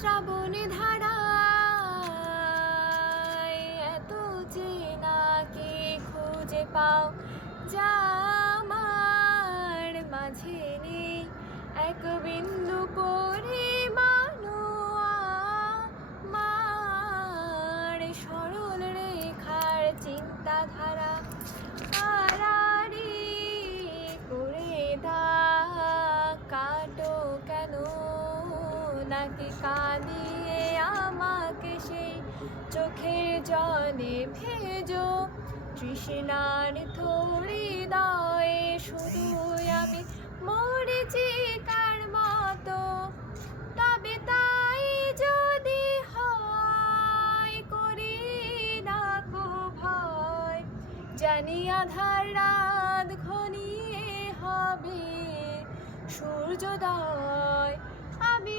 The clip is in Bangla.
শ্রাবণে ধারা এত চেনা কে খুঁজে পাও যা আমার মাঝে নেই এক বিন্দু পরিমাণও আমার সরল রেখার চিন্তাধারা আড়াআড়ি করে দাগ কাটো কেন নাকি কাঁদিয়ে আমাকে সেই চোখের জলে ভেজো তৃষ্ণার হৃদয়ে শুধু আমি মরিচিকার মতো তবে তাই যদি হয় করি না কো ভয় জানি আধার রাত ঘনিয়ে হবে সূর্যোদয় আমি